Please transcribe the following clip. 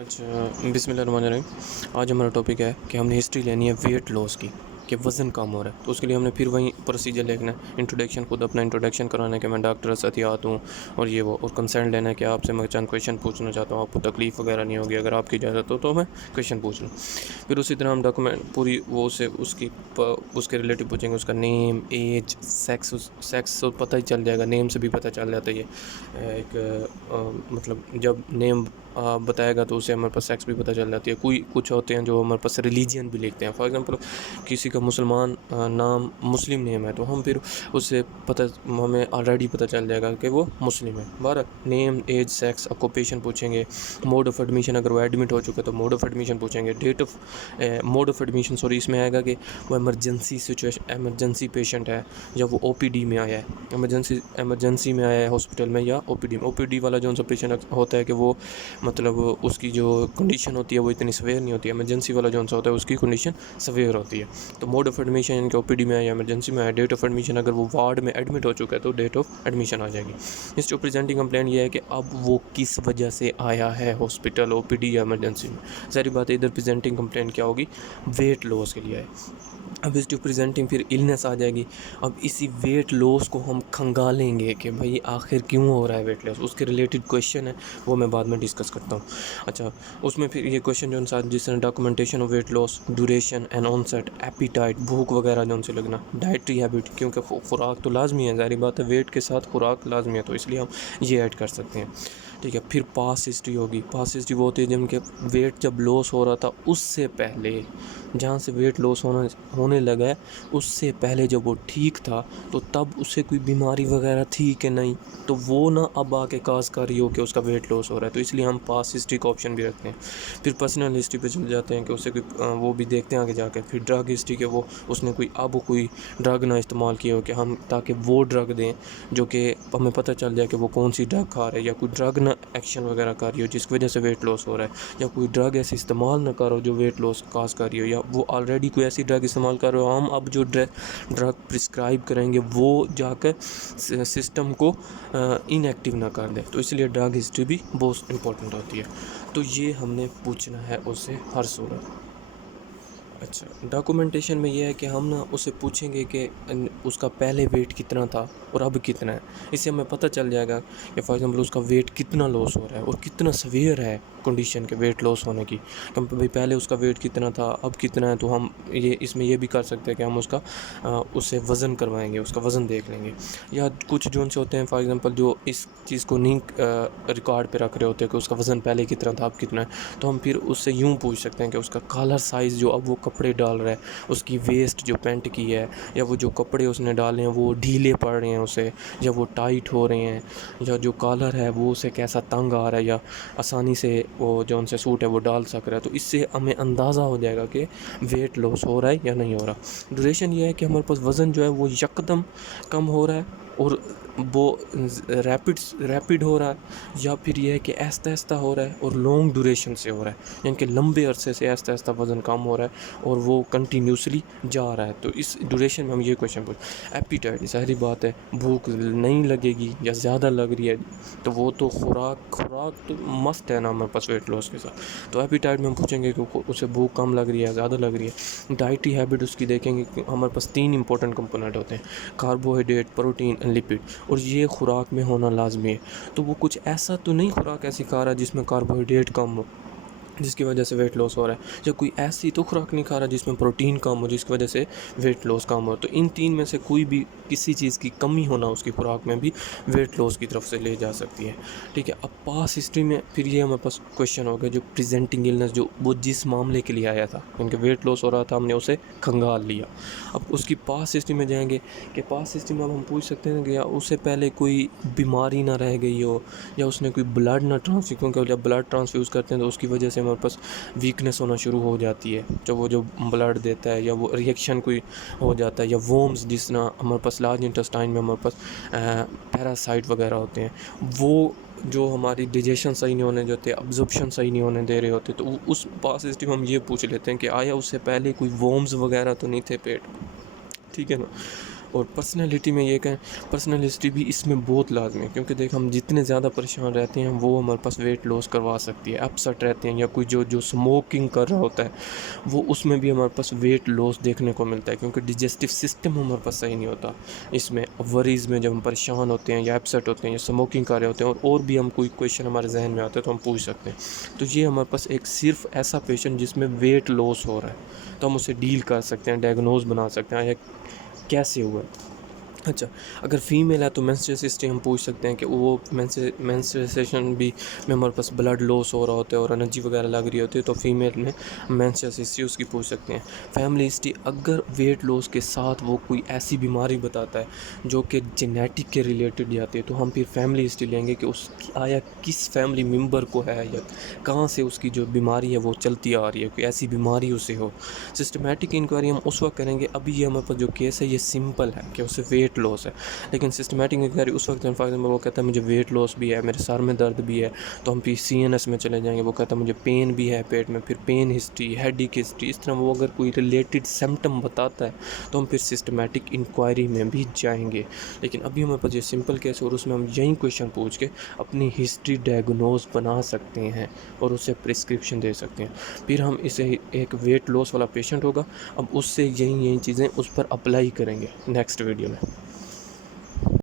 اچھا، بسم اللہ الرحمن الرحیم۔ آج ہمارا ٹاپک ہے کہ ہم نے ہسٹری لینی ہے ویٹ لاس کی، کہ وزن کم ہو رہا ہے، تو اس کے لیے ہم نے پھر وہیں پروسیجر لکھنا ہے۔ انٹروڈکشن، خود اپنا انٹروڈکشن کرانا ہے کہ میں ڈاکٹر اسدیات ہوں اور یہ وہ، اور کنسرن لینا ہے کہ آپ سے میں چند کویشچن پوچھنا چاہتا ہوں، آپ کو تکلیف وغیرہ نہیں ہوگی، اگر آپ کی اجازت ہو تو میں کویشچن پوچھ لوں۔ پھر اسی طرح ہم ڈاکومنٹ پوری وہ سے اس کے ریلیٹیو پوچھیں گے، اس کا نیم، ایج، سیکس تو پتہ ہی چل جائے گا، نیم سے بھی پتہ چل جاتا ہے۔ یہ ایک مطلب جب نیم بتائے گا تو اسے ہمارے پاس سیکس بھی پتہ چل جاتی ہے۔ کچھ ہوتے ہیں جو ہمارے پاس ریلیجین بھی لکھتے ہیں، فار ایگزامپل کسی کا مسلمان نام مسلم نیم ہے تو ہم پھر اس سے ہمیں آلریڈی پتہ چل جائے گا کہ وہ مسلم ہے۔ بارہ نیم، ایج، سیکس، آکوپیشن پوچھیں گے، موڈ آف ایڈمیشن، اگر وہ ایڈمٹ ہو چکے تو موڈ آف ایڈمیشن پوچھیں گے، موڈ آف ایڈمیشن اس میں آئے گا کہ وہ ایمرجنسی پیشنٹ ہے یا وہ او پی ڈی میں آیا ہے، ایمرجنسی میں آیا ہے ہاسپٹل میں، یا او پی ڈی والا جو پیشنٹ ہوتا ہے کہ وہ مطلب اس کی جو کنڈیشن ہوتی ہے وہ اتنی سویئر نہیں ہوتی ہے، ایمرجنسی والا جو ہوتا ہے اس کی کنڈیشن سویئر ہوتی ہے۔ تو موڈ آف ایڈمیشن ان کے او پی ڈی میں آیا یا ایمرجنسی میں آیا، ڈیٹ آف ایڈمیشن اگر وہ وارڈ میں ایڈمٹ ہو چکا ہے تو ڈیٹ آف ایڈمیشن آ جائے گی۔ اس جو پریزنٹنگ کمپلینٹ یہ ہے کہ اب وہ کس وجہ سے آیا ہے ہاسپٹل، او پی ڈی یا ایمرجنسی میں۔ ظاہری بات ہے ادھر پریزنٹنگ کمپلینٹ کیا ہوگی، ویٹ لاس کے لیے ہے۔ اب اس جو پریزنٹنگ پھر النس آ جائے گی۔ اب اسی ویٹ لاس کو ہم کھنگالیں گے کہ بھائی آخر کیوں ہو رہا ہے ویٹ لاس، اس کے ریلیٹڈ کویشچن ہے، وہ میں بعد میں ڈسکس کرتا ہوں۔ اچھا، اس میں پھر یہ کویشچن جو ان ساتھ جس طرح documentation of weight loss, duration and onset, appetite, بھوک وغیرہ جو ان سے لگنا، ڈائٹری ہیبٹ، کیونکہ خوراک تو لازمی ہے، ظاہری بات ہے ویٹ کے ساتھ خوراک لازمی ہے، تو اس لیے ہم یہ ایڈ کر سکتے ہیں۔ ٹھیک ہے، پھر پاس ہسٹری ہوگی۔ پاس ہسٹری وہ ہوتی ہے جن کے ویٹ جب لاس ہو رہا تھا اس سے پہلے، جہاں سے ویٹ لاس ہونے لگا ہے اس سے پہلے جب وہ ٹھیک تھا تو تب اسے کوئی بیماری وغیرہ تھی کہ نہیں، تو وہ نہ اب آ کے کاز کر رہی ہو کہ اس کا ویٹ لاس ہو رہا ہے، تو اس لیے ہم پاس ہسٹری کا آپشن بھی رکھتے ہیں۔ پھر پرسنل ہسٹری پہ چل جاتے ہیں کہ اسے کوئی وہ بھی دیکھتے ہیں آگے جا کے۔ پھر ڈرگ ہسٹری کے وہ اس نے کوئی ڈرگ نہ استعمال کیا ہو کہ ہم تاکہ وہ ڈرگ دیں جو کہ ہمیں پتہ چل جائے کہ وہ کون سی ڈرگ کھا رہے ہیں، یا کوئی ڈرگ نہ ایکشن وغیرہ کر رہی ہو جس کی وجہ سے ویٹ لاس ہو رہا ہے، یا کوئی ڈرگ ایسی استعمال نہ کرو جو ویٹ لاس کاز کر رہی ہو، یا وہ آلریڈی کوئی ایسی ڈرگ استعمال کر رہے ہو، ہم اب جو ڈرگ پرسکرائب کریں گے وہ جا کر سسٹم کو ان ایکٹیو نہ کر دے، تو اس لیے ڈرگ ہسٹری بھی بہت امپورٹنٹ ہوتی ہے۔ تو یہ ہم نے پوچھنا ہے اس سے ہر صورت۔ اچھا، ڈاکومنٹیشن میں یہ ہے کہ ہم اسے پوچھیں گے کہ اس کا پہلے ویٹ کتنا تھا اور اب کتنا ہے، اس سے ہمیں پتہ چل جائے گا کہ فار ایگزامپل اس کا ویٹ کتنا لاس ہو رہا ہے اور کتنا سویئر ہے کنڈیشن کے ویٹ لاس ہونے کی، کہ پہلے اس کا ویٹ کتنا تھا اب کتنا ہے، تو ہم اس میں یہ بھی کر سکتے ہیں کہ ہم اس سے وزن کروائیں گے، اس کا وزن دیکھ لیں گے۔ یا کچھ جون سے ہوتے ہیں فار ایگزامپل جو اس چیز کو نہیں ریکارڈ پہ رکھ رہے ہوتے ہیں کہ اس کا وزن پہلے کتنا تھا اب کتنا ہے، تو ہم پھر اس سے یوں پوچھ سکتے ہیں کہ اس کا کالر سائز جو اب وہ کپڑے ڈال رہا ہے، اس کی ویسٹ جو پینٹ کی ہے، یا وہ جو کپڑے اس نے ڈالے ہیں وہ ڈھیلے پڑ رہے ہیں اسے، یا وہ ٹائٹ ہو رہے ہیں، یا جو کالر ہے وہ اسے کیسا تنگ آ رہا ہے، یا آسانی سے وہ جو ان سے سوٹ ہے وہ ڈال سک رہا ہے، تو اس سے ہمیں اندازہ ہو جائے گا کہ ویٹ لاس ہو رہا ہے یا نہیں ہو رہا۔ ڈیوریشن یہ ہے کہ ہمارے پاس وزن جو ہے وہ یکدم کم ہو رہا ہے اور وہ ریپڈ ہو رہا ہے، یا پھر یہ ہے کہ آہستہ آہستہ ہو رہا ہے اور لانگ ڈیوریشن سے ہو رہا ہے، یعنی کہ لمبے عرصے سے آہستہ آہستہ وزن کم ہو رہا ہے اور وہ کنٹینیوسلی جا رہا ہے، تو اس ڈیوریشن میں ہم یہ کویشچن ایپیٹائٹ، ظاہری بات ہے بھوک نہیں لگے گی یا زیادہ لگ رہی ہے تو وہ تو خوراک تو مست ہے نا ہمارے پاس ویٹ لاس کے ساتھ، تو ایپیٹائٹ میں ہم پوچھیں گے کہ اسے بھوک کم لگ رہی ہے زیادہ لگ رہی ہے۔ ڈائٹری ہیبٹ اس کی دیکھیں گے کہ ہمارے پاس 3 امپورٹنٹ کمپوننٹ ہوتے ہیں، کاربوہائیڈریٹ، پروٹین اینڈ لپڈ، اور یہ خوراک میں ہونا لازمی ہے، تو وہ کچھ ایسا تو نہیں خوراک ایسی کھا رہا جس میں کاربوہائیڈریٹ کم ہو جس کی وجہ سے ویٹ لاس ہو رہا ہے، یا کوئی ایسی تو خوراک نہیں کھا رہا جس میں پروٹین کم ہو جس کی وجہ سے ویٹ لاس کم ہو، تو ان 3 میں سے کوئی بھی کسی چیز کی کمی ہونا اس کی خوراک میں بھی ویٹ لاس کی طرف سے لے جا سکتی ہے۔ ٹھیک ہے، اب پاس ہسٹری میں پھر یہ ہمارے پاس کویشچن ہوگا جو پریزنٹنگ النس، جو وہ جس معاملے کے لیے آیا تھا، کیونکہ ویٹ لاس ہو رہا تھا ہم نے اسے کھنگال لیا۔ اب اس کی پاس ہسٹری میں جائیں گے کہ پاس ہسٹری میں اب ہم پوچھ سکتے ہیں کہ یا اس سے پہلے کوئی بیماری نہ رہ گئی ہو، یا اس نے کوئی بلڈ نہ ٹرانسفیوز، کیونکہ جب بلڈ ٹرانسفیوز کرتے ہیں تو اس کی وجہ سے ہمارے پاس ویکنیس ہونا شروع ہو جاتی ہے، جو بلڈ دیتا ہے، یا وہ ریئیکشن کوئی ہو جاتا ہے، یا وورمز جس طرح ہمارے پاس لارج انٹسٹائن میں ہمارے پاس پیراسائٹ وغیرہ ہوتے ہیں، وہ جو ہماری ڈیجیشن صحیح نہیں ہونے دیتے، ابزرپشن صحیح نہیں ہونے دے رہے ہوتے، تو اس پاس ہسٹری میں ہم یہ پوچھ لیتے ہیں کہ آیا اس سے پہلے کوئی وورمز وغیرہ تو نہیں تھے پیٹ، ٹھیک ہے نا۔ اور پرسنالٹی میں یہ کہیں پرسنالٹی بھی اس میں بہت لازمی ہے، کیونکہ دیکھ ہم جتنے زیادہ پریشان رہتے ہیں وہ ہمارے پاس ویٹ لاس کروا سکتی ہے. اپسٹ رہتے ہیں یا کوئی جو سموکنگ کر رہا ہوتا ہے وہ اس میں بھی ہمارے پاس ویٹ لاس دیکھنے کو ملتا ہے، کیونکہ ڈیجسٹو سسٹم ہمارے پاس صحیح نہیں ہوتا. اس میں وریز میں جب ہم پریشان ہوتے ہیں یا اپسٹ ہوتے ہیں یا سموکنگ کر رہے ہوتے ہیں اور بھی ہم کوئی کویشچن ہمارے ذہن میں آتے ہیں تو ہم پوچھ سکتے ہیں. تو یہ ہمارے پاس ایک صرف ایسا پیشنٹ جس میں ویٹ لاس ہو رہا ہے تو ہم اسے ڈیل کر سکتے ہیں، ڈائگنوز بنا سکتے ہیں یا کیسے ہوا ہے. اچھا، اگر فیمیل ہے تو مینسٹریس ہسٹری ہم پوچھ سکتے ہیں کہ وہ مینسٹریشن بھی میں ہمارے پاس بلڈ لاس ہو رہا ہوتا ہے اور انرجی وغیرہ لگ رہی ہوتی ہے تو فیمیل میں مینسٹریس ہسٹری اس کی پوچھ سکتے ہیں. فیملی ہسٹری اگر ویٹ لاس کے ساتھ وہ کوئی ایسی بیماری بتاتا ہے جو کہ جینیٹک کے ریلیٹڈ جاتی ہے تو ہم پھر فیملی ہسٹری لیں گے کہ اس کی آیا کس فیملی ممبر کو ہے یا کہاں سے اس کی جو بیماری ہے وہ چلتی آ رہی ہے، کوئی ایسی بیماری اسے ہو. سسٹمیٹک انکوائری ہم اس وقت کریں گے، ابھی یہ ہمارے پاس جو کیس ہے یہ سمپل ہے کہ اسے ویٹ لاس ہے، لیکن سسٹمیٹک انکوائری اس وقت فار ایگزامپل وہ کہتا ہے مجھے ویٹ لاس بھی ہے، میرے سر میں درد بھی ہے تو ہم پھر CNS میں چلے جائیں گے. وہ کہتا ہے مجھے پین بھی ہے پیٹ میں، پھر پین ہسٹری، ہیڈ ایک ہسٹری، اس طرح وہ اگر کوئی ریلیٹڈ سمٹم بتاتا ہے تو ہم پھر سسٹمیٹک انکوائری میں بھی جائیں گے. لیکن ابھی ہمارے پاس یہ سمپل کیس ہے اور اس میں ہم یہی کویشچن پوچھ کے اپنی ہسٹری ڈائگنوز بنا سکتے ہیں اور اسے پرسکرپشن دے سکتے ہیں. پھر ہم اسے ایک ویٹ لاس والا پیشنٹ ہوگا، اب اس سے یہی چیزیں اس پر اپلائی کریں گے نیکسٹ ویڈیو میں.